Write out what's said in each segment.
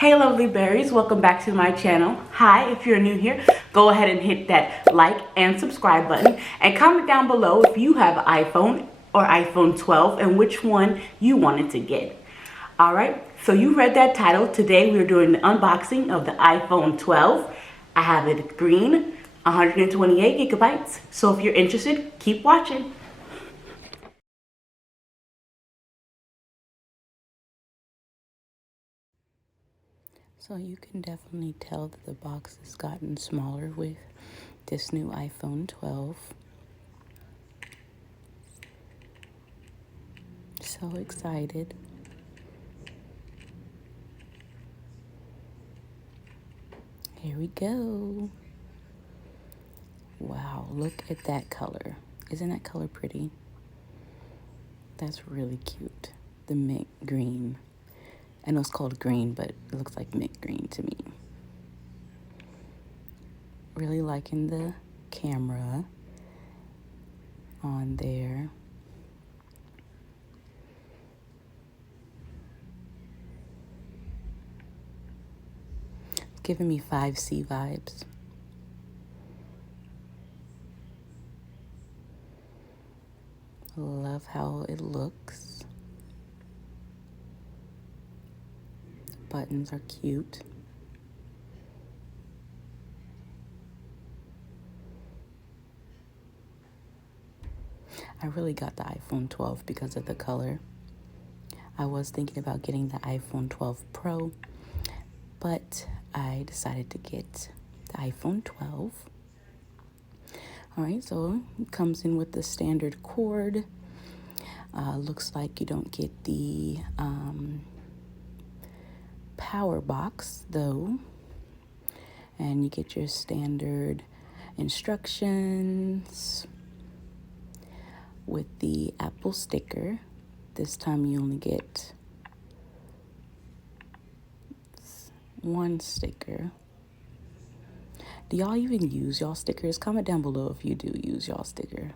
Hey lovely berries, welcome back to my channel. Hi, if you're new here, go ahead and hit that like and subscribe button and comment down below if you have iPhone or iPhone 12 and which one you wanted to get. Alright, so you read that title. Today we're doing the unboxing of the iPhone 12. I have it green, 128 gigabytes. So if you're interested, keep watching. So you can definitely tell that the box has gotten smaller with this new iPhone 12. So excited. Here we go. Wow, look at that color. Isn't that color pretty? That's really cute. The mint green. I know it's called green, but it looks like mint green to me. Really liking the camera on there. It's giving me 5C vibes. Love how it looks. Buttons are cute. I really got the iPhone 12 because of the color. I was thinking about getting the iPhone 12 Pro, but I decided to get the iPhone 12. All right, so it comes in with the standard cord. Looks like you don't get the power box though, and you get your standard instructions with the Apple sticker. This time you only get one sticker. Do y'all even use y'all stickers? Comment down below if you do use y'all sticker.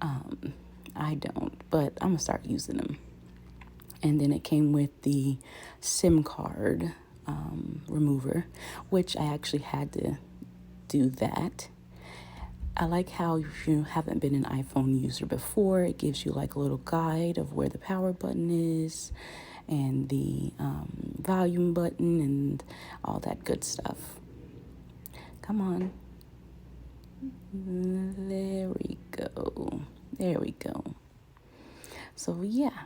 I don't, but I'm gonna start using them. And then it came with the SIM card remover, which I actually had to do that. I like how if you haven't been an iPhone user before, it gives you like a little guide of where the power button is and the volume button and all that good stuff. Come on. There we go. There we go. So yeah.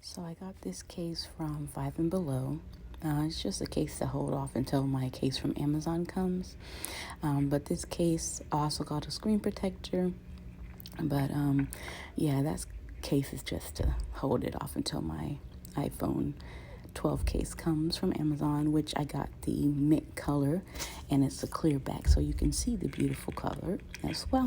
So I got this case from Five and Below. It's just a case to hold off until my case from Amazon comes. But this case also got a screen protector. But yeah, that case is just to hold it off until my iPhone 12 case comes from Amazon, which I got the mint color, and it's a clear back so you can see the beautiful color as well.